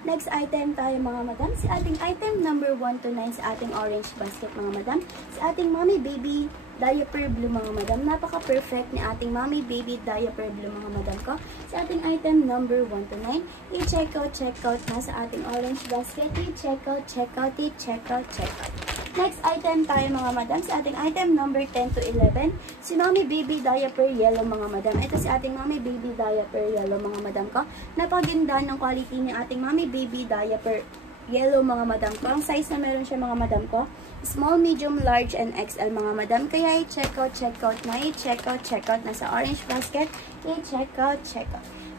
Next item tayo mga madam. Si ating item number 1 to 9 sa ating orange basket mga madam. Si ating mommy baby diaper blue mga madam. Napaka-perfect ni ating mommy baby diaper blue mga madam ko. Si ating item number 1 to 9. I-check out na sa ating orange basket. I-check out. Next item tayo mga madam. Si ating item number 10 to 11. Si mommy baby diaper yellow mga madam. Ito si ating mommy baby diaper yellow mga madam ko. Napaganda ng quality ni ating mommy baby diaper yellow mga madam ko. Ang size na meron siya mga madam ko, small, medium, large, and XL mga madam. Kaya i-check out na. I-check out na sa orange basket. I-check out.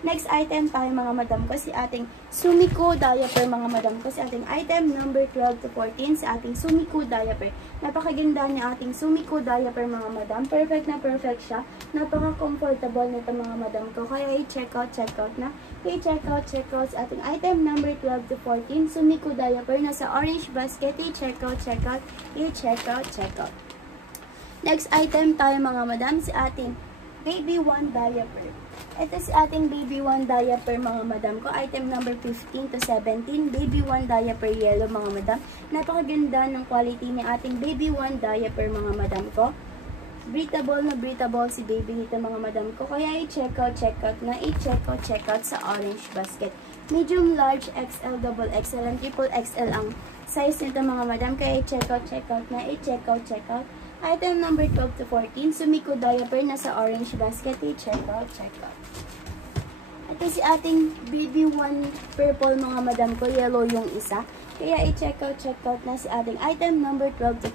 Next item tayo mga madam ko, si ating Sumiko diaper mga madam ko. Si ating item number 12 to 14, si ating Sumiko diaper. Napakaganda ni ating Sumiko diaper mga madam. Perfect na perfect siya. Napaka-comfortable nito mga madam ko. Kaya i-check out na. I-check out si ating item number 12 to 14, Sumiko diaper na sa orange basket. I-check out. Next item tayo mga madam, si ating Baby One diaper. Ito si ating Baby One diaper mga madam ko. Item number 15 to 17. Baby One diaper yellow mga madam. Napakaganda ng quality ni ating Baby One diaper mga madam ko. Breathable na breathable si baby nito mga madam ko. Kaya i-check out na. I-check out sa orange basket. Medium, large, XL, double XL, and triple XL ang size nito mga madam. Kaya i-check out na. I-check out. Item number 12 to 14, Sumiko diaper na sa orange basket. I-check out. Ito si ating Baby One purple mga madam ko. Yellow yung isa. Kaya i-check out na si ating item number 12 to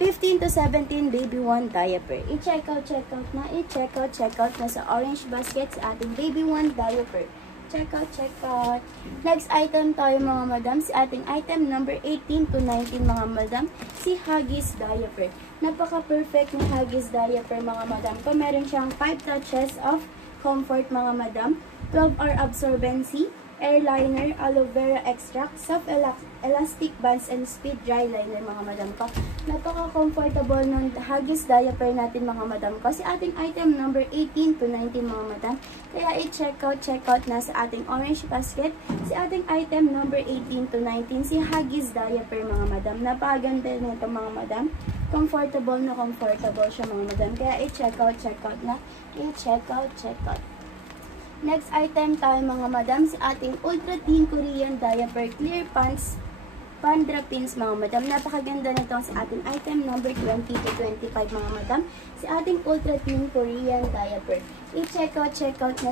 15 to 17, Baby One diaper. I-check out na. I-check out na sa orange basket si ating Baby One diaper. Check out. Next item tayo mga madam, si ating item number 18 to 19 mga madam, si Huggies diaper. Napaka-perfect ni Huggies diaper mga madam ko. Meron siyang 5 touches of comfort mga madam, 12-hour absorbency, airliner, aloe vera extract, soft elastic bands, and speed dry liner mga madam ko. Napaka-comfortable ng Huggies diaper natin mga madam ko. Si ating item number 18 to 19 mga madam. Kaya i-check out na sa ating orange basket. Si ating item number 18 to 19, si Huggies diaper mga madam. Napakaganda nito mga madam. Comfortable siya mga madam. Kaya i-check out na. I-check out. Next item tayo mga madam, si ating Ultra Thin Korean Diaper Clear Pants Pandra Pins mga madam. Napakaganda nito sa ating item number 20 to 25 mga madam. Si ating Ultra Thin Korean Diaper. I-check out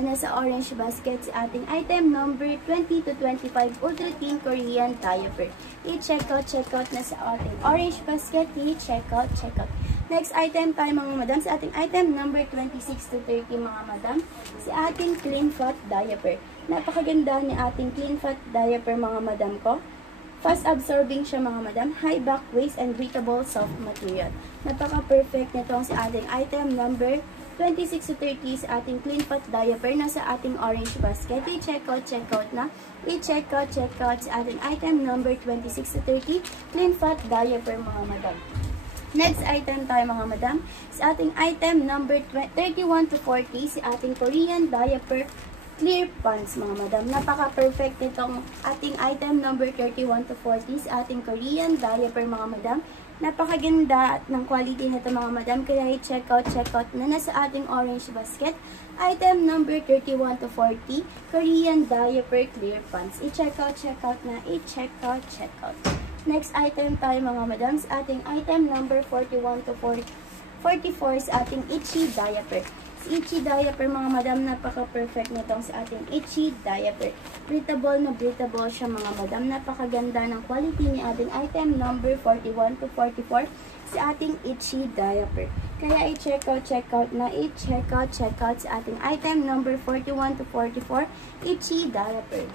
na sa orange basket si ating item number 20 to 25 Ultra Thin Korean Diaper. I-check out na sa ating orange basket. I-check out. Next item tayo mga madam, sa ating item number 26 to 30 mga madam, si ating Clean Fat Diaper. Napakaganda ni ating Clean Fat Diaper mga madam ko. Fast absorbing siya mga madam, high back waist, and breathable soft material. Napaka-perfect nito sa ating item number 26 to 30 sa ating Clean Fat Diaper na sa ating orange basket. I-check out na. I-check out sa ating item number 26 to 30 Clean Fat Diaper mga madam. Next item tayo mga madam, sa ating item number 31 to 40, si ating Korean Diaper Clear Pants mga madam. Napaka-perfect nitong ating item number 31 to 40, sa ating Korean Diaper mga madam. Napakaganda ng quality nito mga madam, kaya i-check out na nasa ating orange basket. Item number 31 to 40, Korean Diaper Clear Pants. I-check out na. I-check out. Next item tayo mga madam, sa ating item number 41 to 44 sa ating Itchy Diaper. Si Itchy Diaper mga madam, napaka-perfect nitong sa ating Itchy Diaper. Breathable na breathable siya mga madam. Napakaganda ng quality ni ating item number 41 to 44 sa ating Itchy Diaper. Kaya i-check out na. I-check out sa ating item number 41 to 44 Itchy Diaper.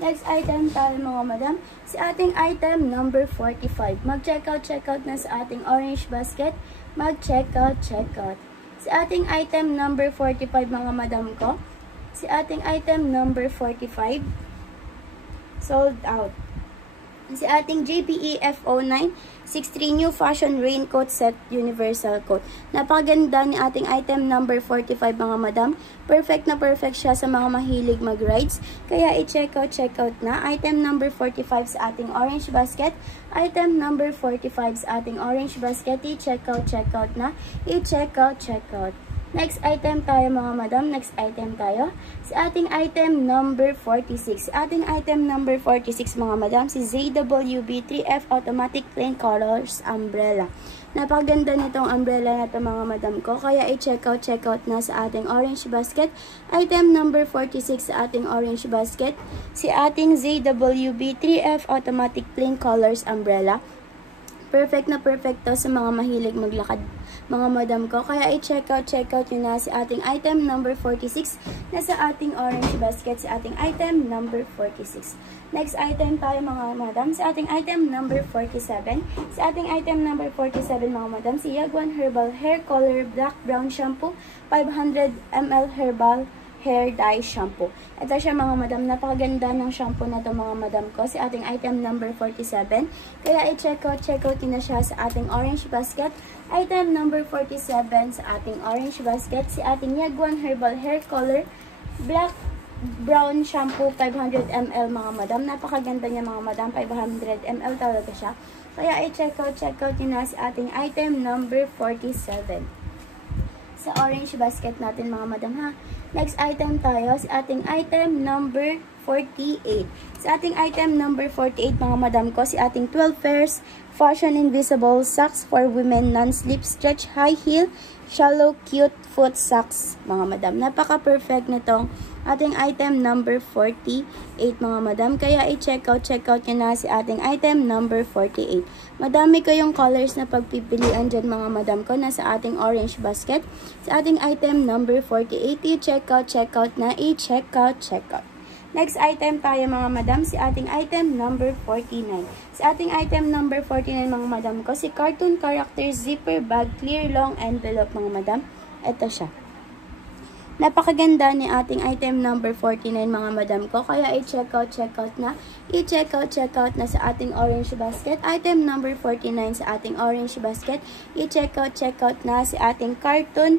Next item tayo mga madam, si ating item number 45. Mag-check out na sa ating orange basket. Mag-check out. Si ating item number 45 mga madam ko. Si ating item number 45 sold out. Si ating JPE-F09 63 New Fashion Raincoat Set Universal Coat. Napakaganda ni ating item number 45 mga madam. Perfect na perfect siya sa mga mahilig mag-rides. Kaya i-check out na. Item number 45 sa ating orange basket. Item number 45 sa ating orange basket. I-check out na. I-check out. Next item tayo mga madam. Next item tayo. Sa ating item number 46. Ating item number 46 mga madam. Si ZWB 3F Automatic Plain Colors Umbrella. Napakaganda nitong umbrella na ito mga madam ko. Kaya i-check out na sa ating orange basket. Item number 46 sa ating orange basket. Si ating ZWB 3F Automatic Plain Colors Umbrella. Perfect na perfect to sa mga mahilig maglakad mga madam ko. Kaya i-check out yun na si ating item number 46 na sa ating orange basket, sa ating item number 46. Next item tayo mga madam, sa ating item number 47. Sa ating item number 47 mga madam, si Yaguan Herbal Hair Color Black Brown Shampoo, 500 ml Herbal Hair Dye Shampoo. Ito siya mga madam, napakaganda ng shampoo na to mga madam ko, si ating item number 47. Kaya i-check out yun na siya sa ating orange basket. Item number 47 sa ating orange basket, si ating Yaguan Herbal Hair Color Black Brown Shampoo, 500 ml mga madam. Napakaganda niya mga madam, 500 ml talaga siya. Kaya i-check out yun na sa ating item number 47 sa orange basket natin mga madam ha. Next item tayo, sa ating item number 48. Sa ating item number 48 mga madam ko, si ating 12 pairs Fashion Invisible Socks for Women Non-Slip Stretch High Heel Shallow Cute Foot Socks mga madam. Napaka-perfect nitong ating item number 48 mga madam. Kaya i-check out nyo na si ating item number 48. Madami kayong colors na pagpipilian dyan mga madam ko na sa ating orange basket. Sa ating item number 48, i-check out na. I-check out. Next item tayo mga madam, si ating item number 49. Sa ating item number 49 mga madam ko, si Cartoon Characters Zipper Bag Clear Long Envelope mga madam. Ito siya. Napakaganda ni ating item number 49 mga madam ko. Kaya i-check out na. I-check out na sa ating orange basket. Item number 49 sa ating orange basket. I-check out na si ating Cartoon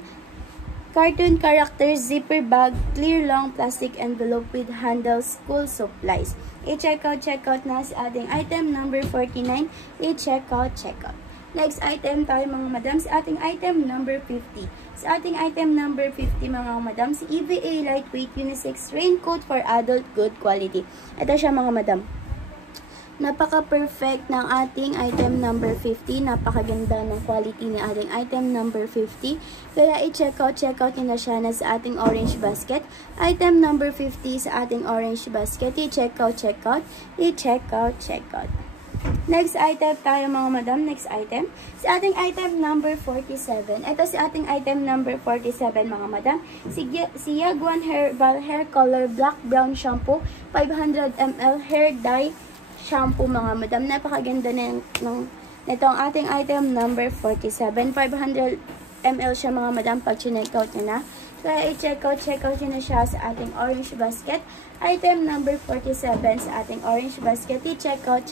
Characters Zipper Bag Clear Long Plastic Envelope with Handles School Supplies. I-check out na si ating item number 49. I-check out. Next item tayo mga madam, sa ating item number 50. Sa ating item number 50 mga madam, si EVA Lightweight Unisex Raincoat for Adult Good Quality. Ito siya mga madam. Napaka-perfect ng ating item number 50. Napakaganda ng quality ni ating item number 50. Kaya i-check out nyo na siya na sa ating orange basket. Item number 50 sa ating orange basket. I-check out. Next item tayo mga madam. Next item. Sa ating item number 47. Ito si ating item number 47 mga madam. Si Yaguan Herbal Hair Color Black Brown Shampoo, 500 ml Hair Dye Shampoo mga madam. Napakaganda nitong ating item number 47. 500 ml siya mga madam pag chinek out nyo na. Kaya i-check out nyo na siya sa ating orange basket. Item number 47 sa ating orange basket. I-check out.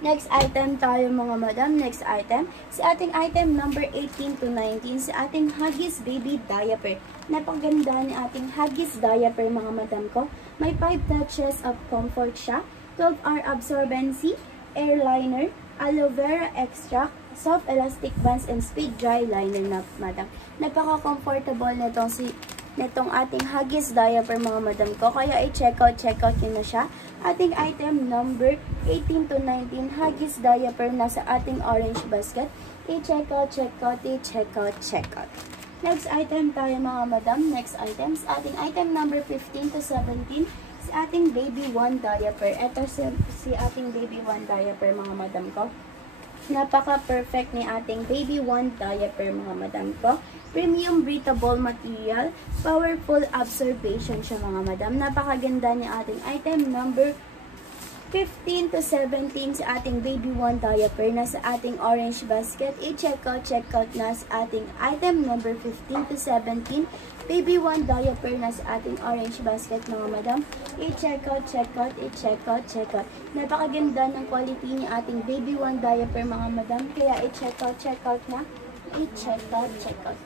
Next item tayo mga madam. Next item. Sa ating item number 18 to 19 sa ating Huggies Baby Diaper. Napakaganda ni ating Huggies Diaper mga madam ko. May 5 touches of comfort siya. 12-hour absorbency, air liner, aloe vera extract, soft elastic bands, and speed dry liner na madam. Napaka-comfortable nitong ating Huggies Diaper mga madam ko. Kaya i-check out nyo na siya. Ating item number 18 to 19 Huggies Diaper na sa ating orange basket. I-check out. Next item tayo mga madam. Next item. Sa ating item number 15 to 17 sa ating Baby One Diaper. Ito si ating Baby One Diaper mga madam ko. Napaka-perfect ni ating Baby One Diaper mga madam ko. Premium breathable material, powerful absorption siya mga madam. Napakaganda ni ating item number 15 to 17 sa ating Baby One Diaper na sa ating orange basket. I-check out na sa ating item number 15 to 17. Baby 1 diaper na sa ating orange basket mga madam. I-check out, check out, i-check out, check out. Napakaganda ng quality ni ating baby 1 diaper mga madam. Kaya i-check out na. I-check out, check out.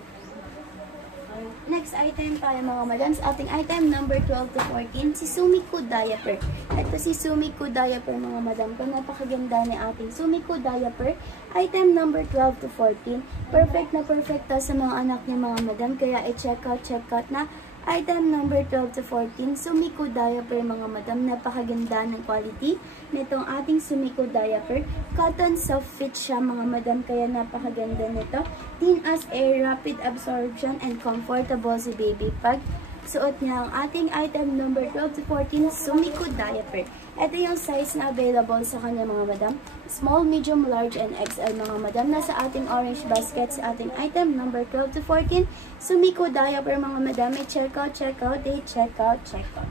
Next item tayo mga madam. Sa ating item number 12 to 14, si Sumiko diaper. Ito si Sumiko diaper mga madam. Kung napakaganda ni ating Sumiko diaper. Item number 12 to 14. Perfect na perfect to sa mga anak niya mga madam. Kaya i-check out na. Item number 12 to 14, Sumiko diaper mga madam. Napakaganda ng quality nitong ating Sumiko diaper. Cotton soft fit siya mga madam, kaya napakaganda nito. Thin as air, rapid absorption, and comfortable si baby pag suot niya ang ating item number 12 to 14, Sumiko diaper. Ito yung size na available sa kanya mga madam. Small, medium, large, and XL mga madam. Nasa ating orange basket sa ating item number 12 to 14, Sumiko diaper mga madam. I-check out, check out, i-check out, check out.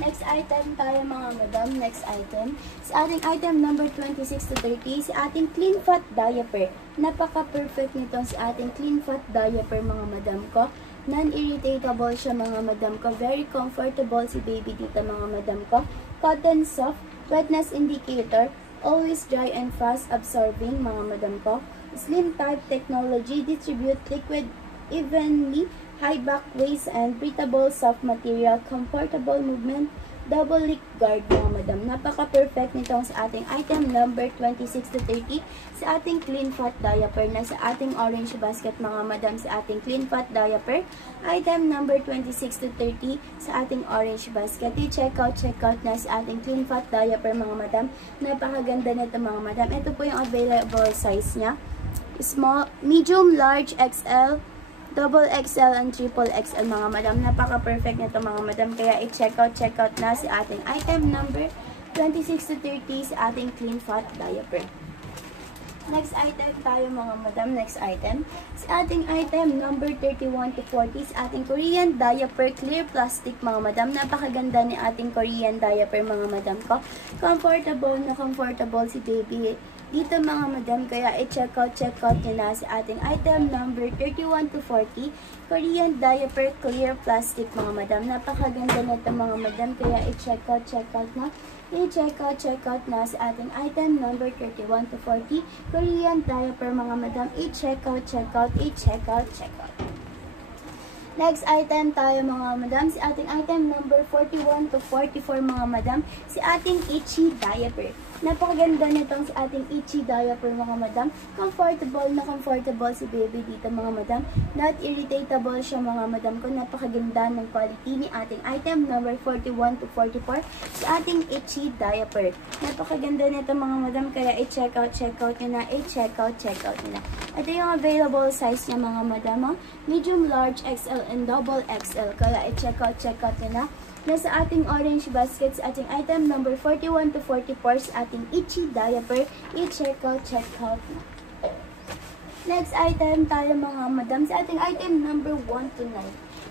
Next item tayo mga madam. Next item. Sa ating item number 26 to 30, si ating Clean Fat diaper. Napaka-perfect nito sa ating Clean Fat diaper mga madam ko. Non-irritatable siya mga madam ko. Very comfortable si baby dito mga madam ko. Cotton soft, wetness indicator, always dry and fast absorbing mga madam ko. Slim type technology, distribute liquid evenly, high back waist and breathable soft material, comfortable movement, double leak guard mga madam. Napaka-perfect nitong sa ating item number 26 to 30 sa ating Clean Fat diaper na sa ating orange basket mga madam. Sa ating Clean Fat diaper, item number 26 to 30 sa ating orange basket. I-check out na sa ating Clean Fat diaper mga madam. Napakaganda nito mga madam. Ito po yung available size niya. Small, medium, large, XL, double XL and triple XL mga madam. Napaka-perfect nito mga madam. Kaya i-check out na si ating item number 26 to 30 sa ating Clean Fat diaper. Next item tayo mga madam. Next item. Sa ating item number 31 to 40 sa ating Korean diaper clear plastic mga madam. Napakaganda ni ating Korean diaper mga madam ko. Comfortable na comfortable si baby dito mga madam. Kaya i-check out nyo na sa ating item number 31 to 40 Korean diaper clear plastic mga madam. Napakaganda nito mga madam. Kaya i-check out na. I-check out na sa ating item number 31 to 40 Korean diaper mga madam. I-check out. Next item tayo mga madam. Si ating item number 41 to 44 mga madam. Si ating Itchy diaper. Napakaganda nitong sa ating Itchy diaper mga madam. Comfortable na comfortable si baby dito mga madam. Not irritatable siya mga madam ko. Napakaganda ng quality ni ating item number 41 to 44 sa ating Itchy diaper. Napakaganda nito mga madam. Kaya i-check out nyo na. I-check out nyo na. Ito yung available size niya mga madam. Medium, large, XL, and double XL. Kaya i-check out nyo na. Nasa ating orange basket sa ating item number 41 to 44 sa ating Itchy diaper. I-check out na. Next item tayo mga madam sa ating item number 1 to 9.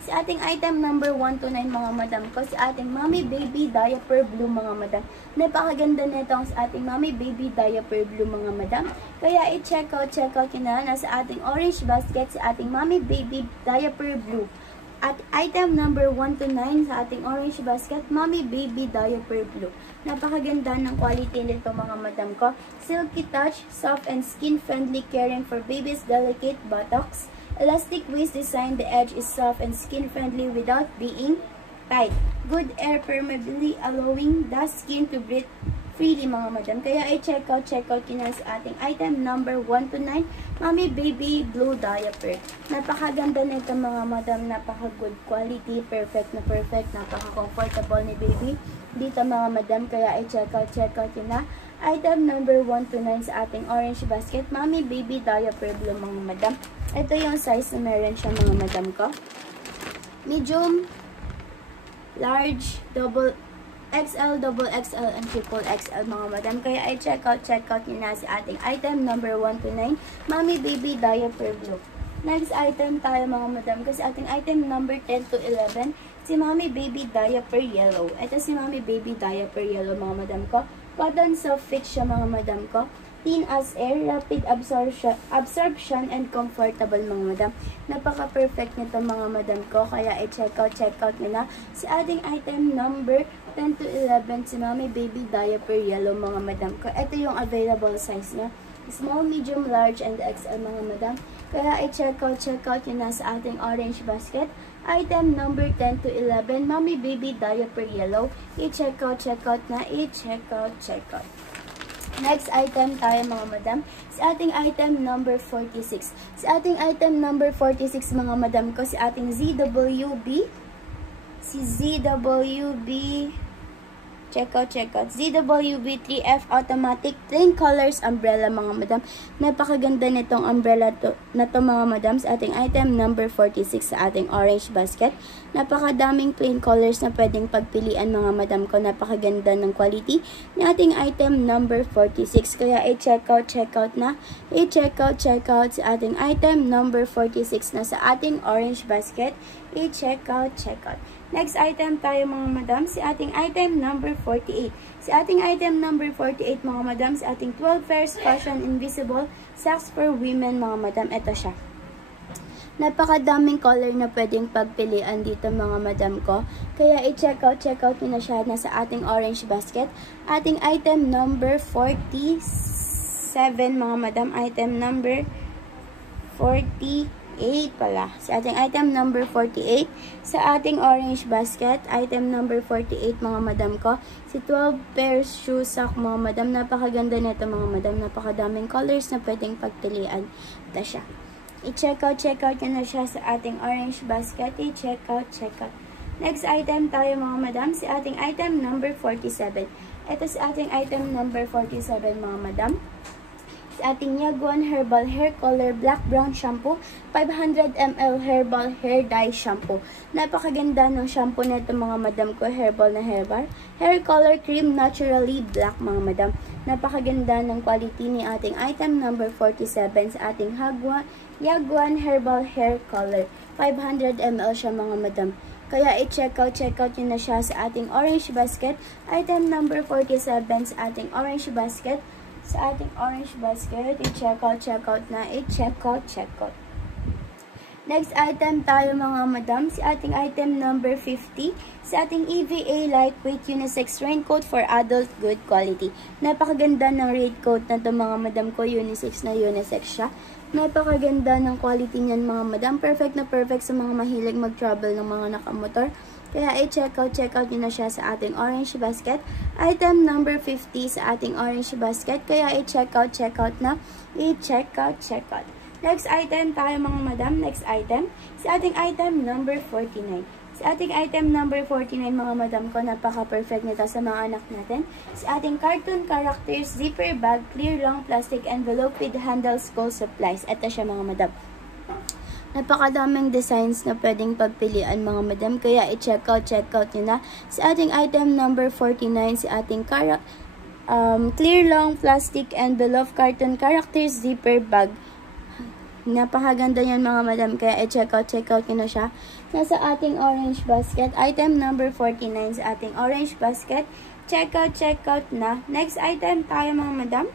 Sa ating item number 1 to 9 mga madam ko, sa ating Mommy Baby Diaper Blue mga madam. Napakaganda nito ang sa ating Mommy Baby Diaper Blue mga madam. Kaya i-check out na nasa ating orange basket sa ating Mommy Baby Diaper Blue. At item number 1 to 9 sa ating orange basket, Mommy Baby Diaper Blue. Napakaganda ng quality nito mga madam ko. Silky touch, soft and skin-friendly, caring for baby's delicate buttocks. Elastic waist design, the edge is soft and skin-friendly without being tight. Good air permeability, allowing the skin to breathe freely mga madam. Kaya i-check out yun na sa ating item number 1 to 9, Mommy Baby Blue Diaper. Napakaganda nito mga madam, napaka-good quality, perfect, napaka-comfortable ni baby dito mga madam. Kaya i-check out yun na. Item number 1 to 9 sa ating orange basket, Mommy Baby Diaper Blue mga madam. Ito yung size na meron siya mga madam ko. Medium, large, double XL, double XL, and triple XL mga madam. Kaya i-check out nyo na sa ating item number 1 to 9, Mommy Baby Diaper Blue. Next item tayo mga madam, kasi ating item number 10 to 11, si Mommy Baby Diaper Yellow. Ito si Mommy Baby Diaper Yellow mga madam ko. Cotton soft fit siya mga madam ko. thin as air, rapid absorption and comfortable mga madam. Napaka-perfect nito mga madam ko, kaya i-check out nyo na si ating item number 10 to 11, si Mommy Baby Diaper Yellow mga madam ko. Ito yung available size niya, small, medium, large, and XL mga madam. Kaya i-check out nyo na sa ating orange basket. Item number 10 to 11, Mommy Baby Diaper Yellow. I-check out na, i-check out. Next item tayo mga madam, si ating item number 46. Si ating item number 46 mga madam ko, si ating ZWB. Si ZWB, check out. ZWB 3F Automatic Plain Colors Umbrella mga madam. Napakaganda nitong umbrella na to mga madam, sa ating item number 46 sa ating orange basket. Napakadaming plain colors na pwedeng pagpilian mga madam ko. Napakaganda ng quality ni ating item number 46. Kaya i-check out na. I-check out sa ating item number 46 na sa ating orange basket. I-check out. Next item tayo mga madam, si ating item number 48. Si ating item number 48 mga madam, si ating 12 Pairs Fashion Invisible Socks for Women mga madam. Ito siya. Napakadaming color na pwedeng pagpilian dito mga madam ko. Kaya i-check out nyo na siya na sa ating orange basket. Ating item number 47 mga madam. Item number 48 pala. Sa ating item number 48 sa ating orange basket. Item number 48 mga madam ko. Si 12 pairs shoe sock mga madam. Napakaganda nito mga madam. Napakadaming colors na pwedeng pagpilian. Ito siya. I-check out nyo na siya sa ating orange basket. I-check out. Next item tayo mga madam, si ating item number 47. Ito si ating item number 47 mga madam. Si ating Yaguan Herbal Hair Color Black Brown Shampoo, 500 ml Herbal Hair Dye Shampoo. Napakaganda ng shampoo nito mga madam ko, herbal na herbal. Hair Color Cream Naturally Black mga madam. Napakaganda ng quality ni ating item number 47 sa ating Yaguan Herbal Hair Color. 500 ml siya mga madam. Kaya i-check out nyo na siya sa ating orange basket. Item number 47 sa ating orange basket. Sa ating orange basket, i-check out na. I-check out. Next item tayo mga madam, si ating item number 50, si ating EVA Lightweight Unisex Raincoat for Adult Good Quality. Napakaganda ng raincoat na to mga madam ko, unisex siya. Napakaganda ng quality niyan mga madam, perfect na perfect sa mga mahilig mag-travel ng mga nakamotor. Kaya i-check out nyo na siya sa ating orange basket. Item number 50 sa ating orange basket. Kaya i-check out na. I-check out. Next item tayo mga madam. Next item. Si ating item number 49. Si ating item number 49 mga madam ko. Napaka-perfect nito sa mga anak natin. Si ating Cartoon Characters Zipper Bag Clear Long Plastic Envelope with Handles School Supplies. Ito siya mga madam. Napakadaming designs na pwedeng pagpilian mga madam. Kaya i-check out nyo na. Sa ating item number 49, si ating Clear Long Plastic Envelope Cartoon Characters Zipper Bag. Napakaganda yan mga madam. Kaya i-check out nyo na siya. Nasa ating orange basket. Item number 49 sa ating orange basket. Check out na. Next item tayo mga madam.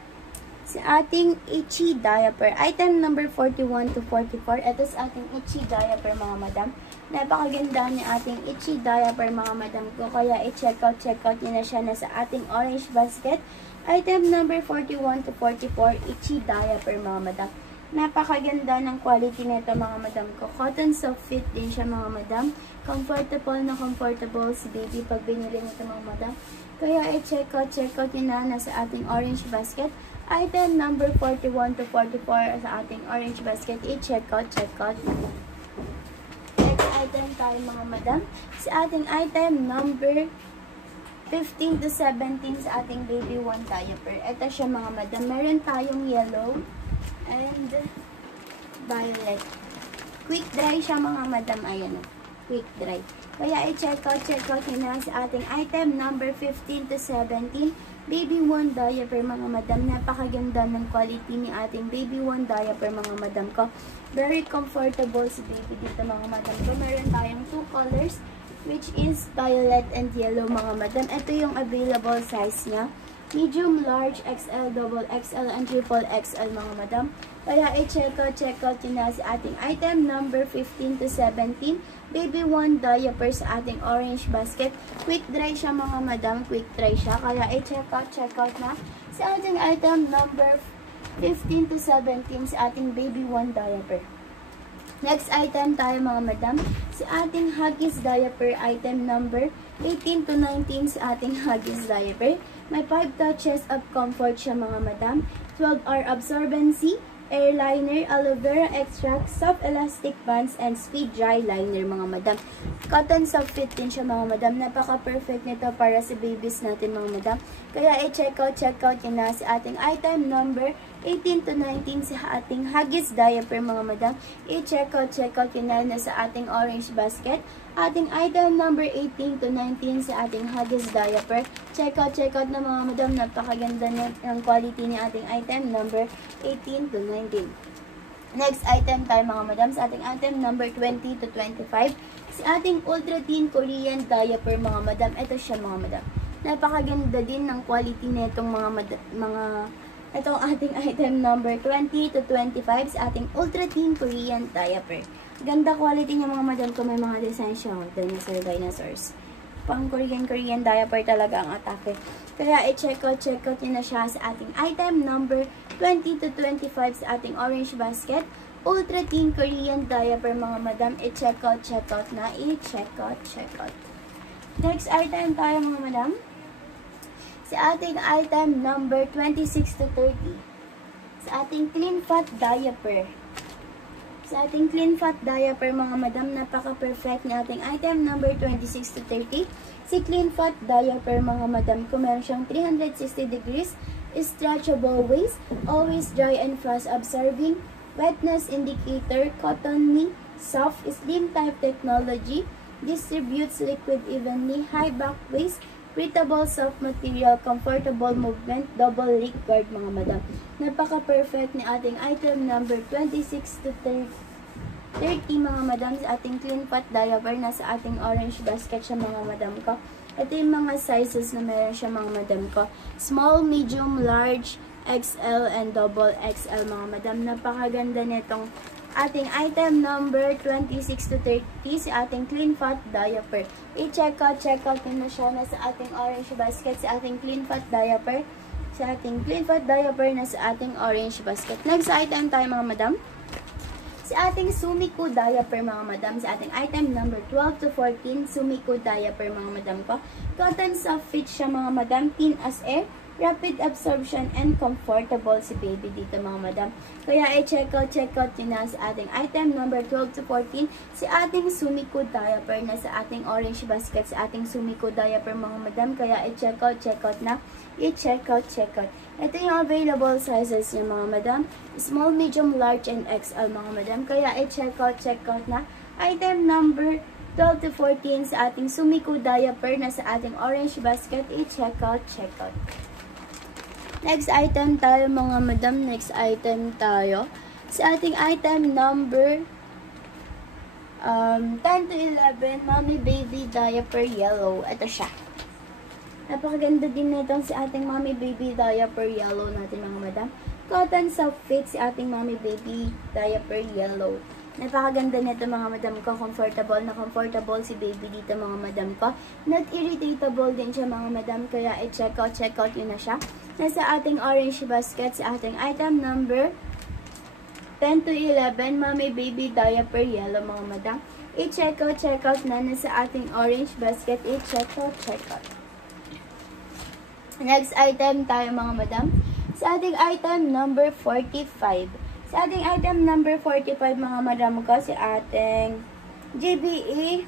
Si ating Itchy Diaper. Item number 41 to 44. Ito sa ating Itchy Diaper mga madam. Napakaganda ni ating Itchy Diaper mga madam ko. Kaya i-check out nyo na siya na sa ating orange basket. Item number 41 to 44. Itchy Diaper mga madam. Napakaganda ng quality nito mga madam ko. Cotton soft fit din siya mga madam. Comfortable na comfortable si baby pag binili nito mga madam. Kaya i-check out nyo na sa ating orange basket. Item number 41 to 44 sa ating orange basket. I-check out. Next item tayo mga madam. Sa ating item number 15 to 17 sa ating baby one diaper. Ito siya mga madam. Meron tayong yellow and violet. Quick dry siya mga madam. Ayan o. Quick dry. Kaya i-check out nyo na sa ating item number 15 to 17. Baby one diaper mga madam. Napakaganda ng quality ni ating baby one diaper mga madam ko. Very comfortable si baby dito mga madam ko. Meron tayong two colors which is violet and yellow mga madam. Ito yung available size niya. medium, large, XL, double XL, and triple XL mga madam. Kaya i-check out yun na sa ating item number 15 to 17. Baby 1 diaper sa ating orange basket. Quick dry siya mga madam, quick dry siya. Kaya i-check out na sa ating item number 15 to 17 sa ating baby 1 diaper. Next item tayo mga madam, sa ating Huggies diaper item number 18 to 19 sa ating Huggies diaper. May 5 touches of comfort siya mga madam, 12-hour absorbency, air liner, aloe vera extract, soft elastic bands, and speed dry liner mga madam. Cotton soft fit din siya mga madam. Napaka-perfect nito para sa babies natin mga madam. Kaya i-check out yun na sa ating item number 18 to 19 sa ating Huggies diaper mga madam. I-check out yun na sa ating orange basket. Ating item number 18 to 19 sa ating Huggies diaper. Check out na mga madam. Napakaganda ng quality ni ating item number 18 to 19. Next item tayo mga madam sa ating item number 20 to 25. Sa ating Ultra Thin Korean diaper mga madam. Ito siya mga madam. Napakaganda din ng quality nitong itong ating item number 20 to 25 sa ating Ultra Thin Korean diaper. Ganda quality niya mga madam ko. May mga design siya. Dinosaurs. Pang Korean diaper talaga ang atake. Kaya i-check out yun na siya sa ating item number 20 to 25 sa ating orange basket. Ultra Thin Korean diaper mga madam. I-check out na. I-check out. Next item tayo mga madam. Sa ating item number 26 to 30. Sa ating Clean Fat diaper. Sa ating Clean Fat diaper mga madam, napaka-perfect na ating item number 26 to 30. Si Clean Fat diaper mga madam, kung meron siyang 360 degrees, stretchable waist, always dry and fast absorbing, wetness indicator, cotton knee, soft, slim type technology, distributes liquid evenly, high back waist, breathable soft material, comfortable movement, double leg guard mga madam. Napaka-perfect ni ating item number 26 to 30 mga madam sa ating Clean Fat diaper. Nasa ating orange basket siya mga madam ko. Ito yung mga sizes na meron siya mga madam ko. Small, medium, large, XL, and double XL mga madam. Napakaganda nitong ating item number 26 to 30 sa ating Clean Fat diaper. I-check out yun na siya na sa ating orange basket sa ating Clean Fat diaper. Sa ating Clean Fat diaper na sa ating orange basket. Next item tayo mga madam. Sa ating Sumiko diaper mga madam. Sa ating item number 12 to 14 Sumiko diaper mga madam ko. Cotton soft fit siya mga madam. Thin as air. Rapid absorption and comfortable si baby dito mga madam. Kaya i-check out yun na sa ating item number 12 to 14 si ating Sumiko diaper na sa ating orange basket sa ating Sumiko diaper mga madam. Kaya i-check out na. I-check out. Ito yung available sizes niya mga madam. Small, medium, large, and XL mga madam. Kaya i-check out na. Item number 12 to 14 sa ating Sumiko diaper na sa ating orange basket. I-check out. Next item tayo mga madam. Sa ating item number 10 to 11, Mommy Baby Diaper Yellow. Ito siya. Napakaganda din nitong si ating Mommy Baby Diaper Yellow natin mga madam. Cotton soft fit si ating Mommy Baby Diaper Yellow. Napakaganda nito mga madam ko. Comfortable si baby dito mga madam ko. Not irritatable din siya mga madam. Kaya i-check out yun na siya. Nasa ating orange basket sa ating item number 10 to 11 Mommy Baby Diaper Yellow mga madam. I-check out na nasa ating orange basket. I-check out. Next item tayo mga madam. Sa ating item number 45. Sa ating item number 45 mga madam ko, si ating JBE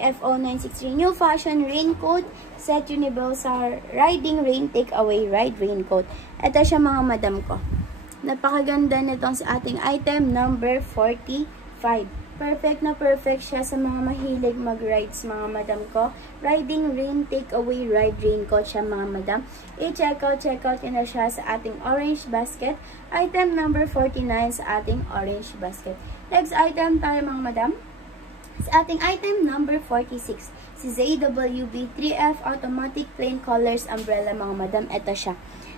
FO963 New Fashion Raincoat Set Universal Riding Rain Takeaway Ride Raincoat. Ito siya mga madam ko. Napakaganda nitong sa ating item number 45. Perfect na perfect siya sa mga mahilig mag-rides mga madam ko. Riding Rain Takeaway Ride Raincoat siya mga madam. I-check out yun na siya sa ating orange basket. Item number 49 sa ating orange basket. Next item tayo mga madam. Sa ating item number 46, si ZWB 3F Automatic Plain Colors Umbrella mga madam. Ito siya.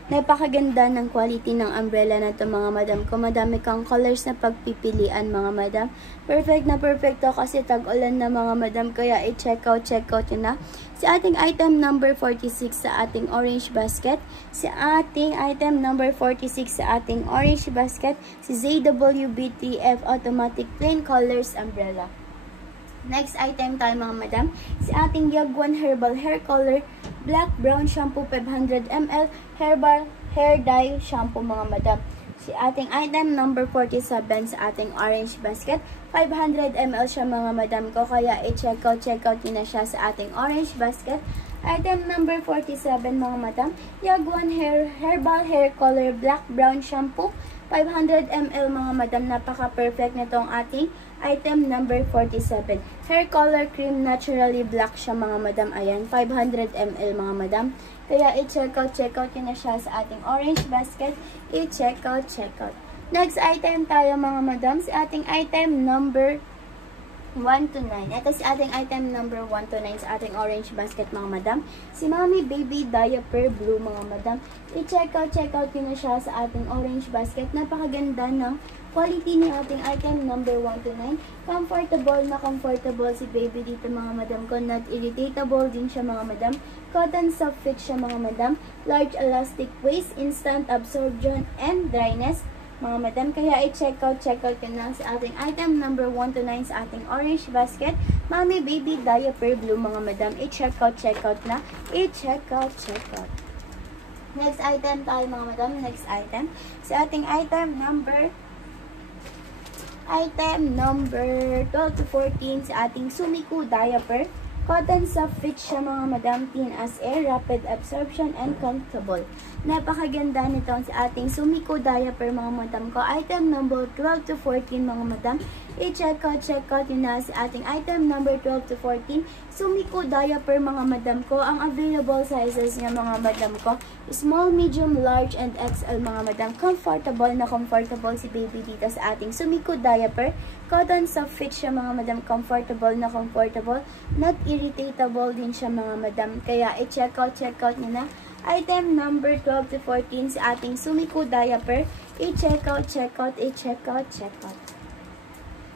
Napakaganda ng quality ng umbrella na ito mga madam ko. Madami kang colors na pagpipilian mga madam. Perfect na perfect to kasi tag-ulan na mga madam. Kaya i-check out yun na. Si ating item number 46 sa ating orange basket. Si ating item number 46 sa ating orange basket. Si ZWB3F Automatic Plain Colors Umbrella. Next item tayo mga madam. Si ating Yagwan Herbal Hair Color Black Brown Shampoo 500 ml Herbal Hair Dye Shampoo mga madam. Si ating item number 47 sa ating orange basket. 500 ml siya mga madam ko. Kaya i-check out yun na siya sa ating orange basket. Item number 47 mga madam. Yagwan Herbal Hair Color Black Brown Shampoo 500 ml mga madam. Napaka-perfect nitong ating item number 47. Hair color cream naturally black siya mga madam. Ayan, 500 ml mga madam. Kaya i-check out yun na siya sa ating orange basket. I-check out. Next item tayo mga madam. Si ating item number 1 to 9. Ito si ating item number 1 to 9 sa ating orange basket mga madam. Si Mommy Baby Diaper Blue mga madam. I-check out yun na siya sa ating orange basket. Napakaganda ng quality ni ating item number 1 to 9. Comfortable si baby dito mga madam ko. Not irritatable din siya mga madam. Cotton soft fit siya mga madam. Large elastic waist, instant absorption and dryness mga madam. Kaya i-check out yun na sa ating item number 1 to 9 sa ating orange basket. Mommy Baby Diaper Blue mga madam. I-check out na. I-check out. Next item tayo mga madam. Next item. Sa ating item number 12 to 14 sa ating Sumikoo Diaper. Cotton soft fit siya mga madam, thin as air, rapid absorption, and comfortable. Napakaganda nito sa ating Sumikoo Diaper mga madam ko. Item number 12 to 14 mga madam. I-check out yun na sa ating item number 12 to 14. Sumikoo Diaper mga madam ko. Ang available sizes niya mga madam ko. Small, medium, large, and XL mga madam. Comfortable si baby dito sa ating Sumikoo Diaper. Cotton soft fit siya mga madam. Comfortable. Not irritatable din siya mga madam. Kaya i-check out niyo na. Item number 12 to 14 sa ating Sumikoo Diaper. I-check out.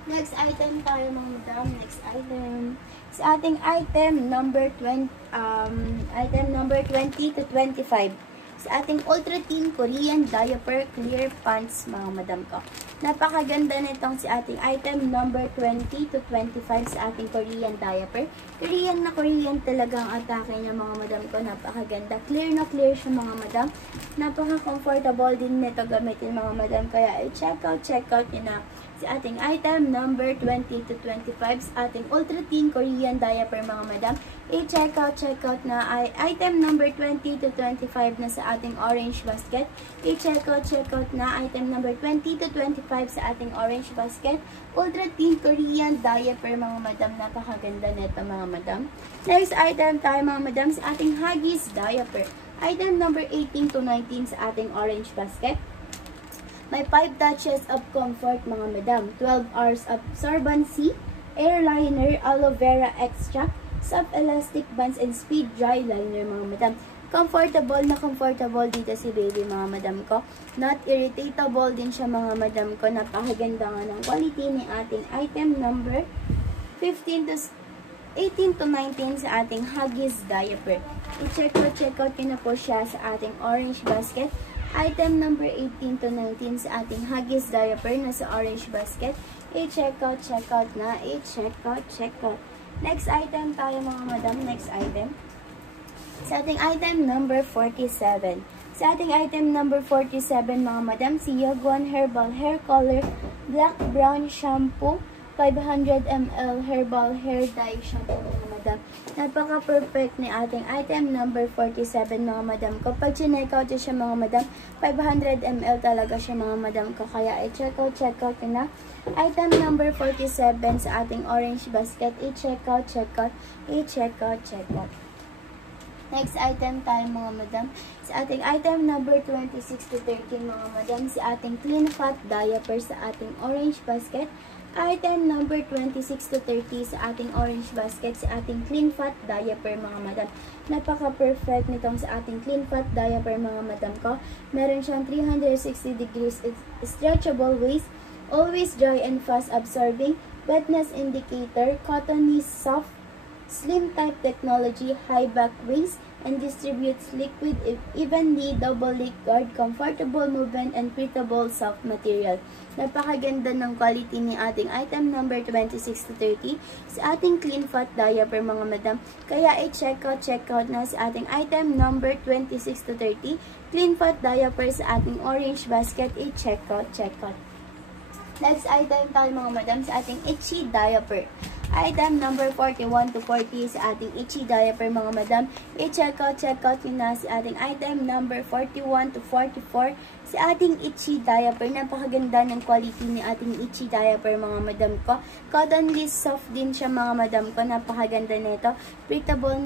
Next item tayo mga madam. Next item. Sa ating item number 20 to 25. Sa ating Ultra Thin Korean Diaper Clear Pants mga madam ko. Napakaganda nitong si ating item number 20 to 25 sa ating Korean diaper. Korean na Korean talaga ang atake niya mga madam ko. Napakaganda. Clear na clear siya mga madam. Napaka-comfortable din nito gamitin mga madam. Kaya i-check out yun na si ating item number 20 to 25 sa ating Ultra Thin Korean Diaper mga madam. I-check out na item number 20 to 25 na sa ating orange basket. I-check out na item number 20 to 25 sa ating orange basket. Ultra Thin Korean Diaper mga madam. Napakaganda nito mga madam. Next item tayo mga madam sa ating Huggies Diaper. Item number 18 to 19 sa ating orange basket. May 5 touches of comfort mga madam. 12 hours of absorbency, air liner, aloe vera extract, soft elastic bands, and speed dry liner mga madam. Comfortable dito si baby mga madam ko. Not irritatable din siya mga madam ko. Napakaganda nga ng quality ni ating item number 18 to 19 sa ating Huggies Diaper. I-check out yun na po siya sa ating orange basket. Item number 18 to 19 sa ating Huggies Diaper na sa orange basket. I-check out na. I-check out. Next item tayo mga madam. Next item. Sa ating item number 47. Sa ating item number 47 mga madam, si Yagwan Herbal Hair Color Black Brown Shampoo 500 ml Herbal Hair Dye Shampoo mga madam. Napaka-perfect ni ating item number 47 mga madam ko. Pag chinek out siya mga madam, 500 ml talaga siya mga madam ko. Kaya i-check out na. Item number 47 sa ating orange basket. I-check out. Next item tayo mga madam. Sa ating item number 26 to 13 mga madam, si ating Clean Fat Diaper sa ating orange basket. Item number 26 to 30 sa ating orange basket, sa ating clean fat diaper mga madam. Napaka-perfect nitong sa ating clean fat diaper mga madam ko. Meron siyang 360 degrees stretchable waist, always dry and fast absorbing, wetness indicator, cottony soft, slim type technology, high back waist, and distributes liquid evenly, double leak guard, comfortable movement, and breathable soft material. Napakaganda ng quality ni ating item number 26 to 30 sa ating clean fat diaper mga madam. Kaya check out na sa ating item number 26 to 30 clean fat diaper sa ating orange basket. Check out. Next item tayo mga madam sa ating itchy diaper. Item number 41 to 40 sa ating itchy diaper mga madam. I-check out nyo na sa ating item number 41 to 44 sa ating itchy diaper. Napakaganda ng quality ni ating itchy diaper mga madam ko. Cottonly soft din siya mga madam ko. Napakaganda nito. Breathable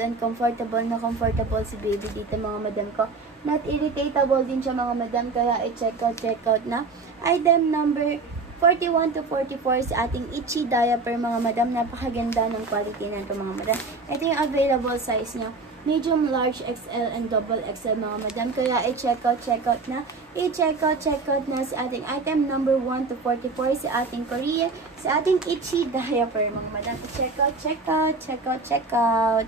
and comfortable si baby dito mga madam ko. Not irritatable din siya mga madam. Kaya i-check out na. Item number 41 to 44 sa ating itchy diaper mga madam. Napakaganda ng quality nito mga madam. Ito yung available size niya. Medium, large, XL, and double XL mga madam. Kaya i-check out na. I-check out na sa ating item number 1 to 44 sa ating Korean, sa ating itchy diaper mga madam. I-check out.